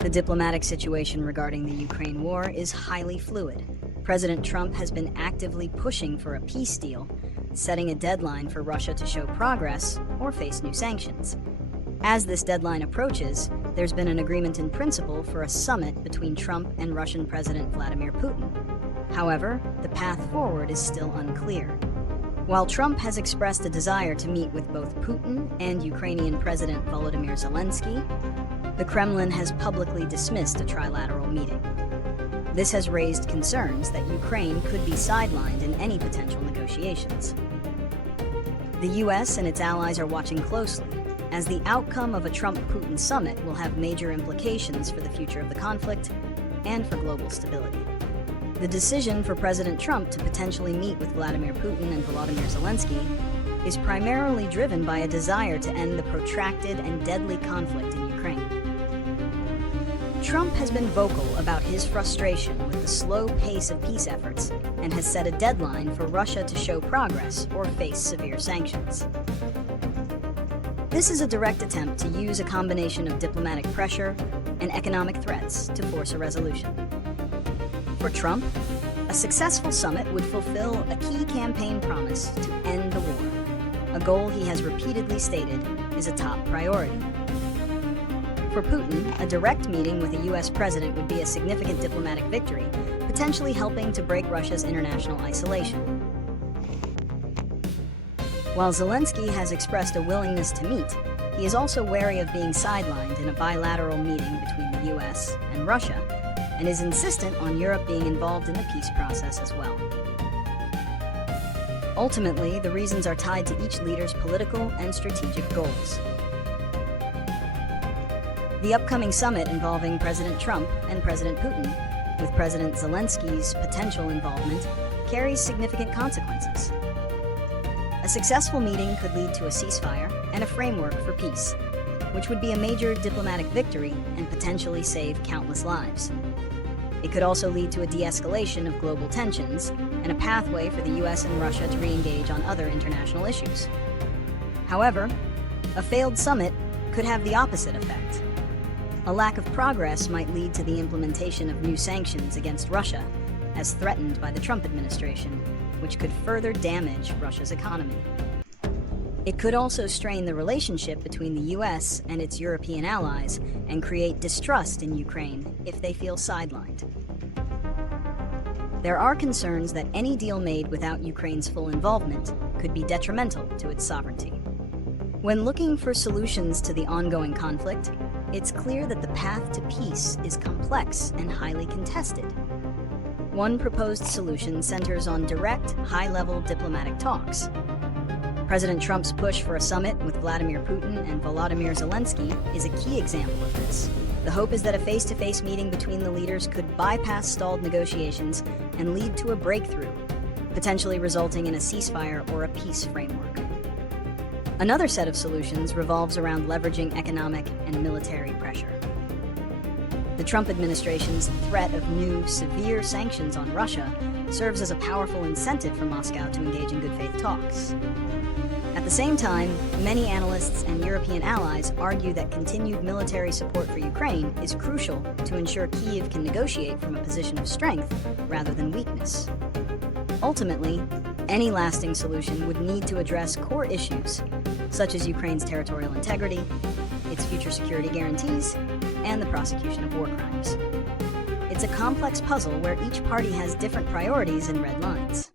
The diplomatic situation regarding the Ukraine war is highly fluid. President Trump has been actively pushing for a peace deal, setting a deadline for Russia to show progress or face new sanctions. As this deadline approaches, there's been an agreement in principle for a summit between Trump and Russian President Vladimir Putin. However, the path forward is still unclear. While Trump has expressed a desire to meet with both Putin and Ukrainian President Volodymyr Zelenskyy, the Kremlin has publicly dismissed a trilateral meeting. This has raised concerns that Ukraine could be sidelined in any potential negotiations. The US and its allies are watching closely, as the outcome of a Trump-Putin summit will have major implications for the future of the conflict and for global stability. The decision for President Trump to potentially meet with Vladimir Putin and Volodymyr Zelenskyy is primarily driven by a desire to end the protracted and deadly conflict in Ukraine. Trump has been vocal about his frustration with the slow pace of peace efforts and has set a deadline for Russia to show progress or face severe sanctions. This is a direct attempt to use a combination of diplomatic pressure and economic threats to force a resolution. For Trump, a successful summit would fulfill a key campaign promise to end the war, a goal he has repeatedly stated is a top priority. For Putin, a direct meeting with a US president would be a significant diplomatic victory, potentially helping to break Russia's international isolation. While Zelenskyy has expressed a willingness to meet, he is also wary of being sidelined in a bilateral meeting between the US and Russia, and is insistent on Europe being involved in the peace process as well. Ultimately, the reasons are tied to each leader's political and strategic goals. The upcoming summit involving President Trump and President Putin, with President Zelenskyy's potential involvement, carries significant consequences. A successful meeting could lead to a ceasefire and a framework for peace, which would be a major diplomatic victory and potentially save countless lives. It could also lead to a de-escalation of global tensions and a pathway for the US and Russia to re-engage on other international issues. However, a failed summit could have the opposite effect. A lack of progress might lead to the implementation of new sanctions against Russia, as threatened by the Trump administration, which could further damage Russia's economy. It could also strain the relationship between the US and its European allies and create distrust in Ukraine if they feel sidelined. There are concerns that any deal made without Ukraine's full involvement could be detrimental to its sovereignty. When looking for solutions to the ongoing conflict, it's clear that the path to peace is complex and highly contested. One proposed solution centers on direct, high-level diplomatic talks. President Trump's push for a summit with Vladimir Putin and Volodymyr Zelenskyy is a key example of this. The hope is that a face-to-face meeting between the leaders could bypass stalled negotiations and lead to a breakthrough, potentially resulting in a ceasefire or a peace framework. Another set of solutions revolves around leveraging economic and military pressure. The Trump administration's threat of new, severe sanctions on Russia serves as a powerful incentive for Moscow to engage in good faith talks. At the same time, many analysts and European allies argue that continued military support for Ukraine is crucial to ensure Kyiv can negotiate from a position of strength rather than weakness. Ultimately, any lasting solution would need to address core issues, such as Ukraine's territorial integrity, its future security guarantees, and the prosecution of war crimes. It's a complex puzzle where each party has different priorities and red lines.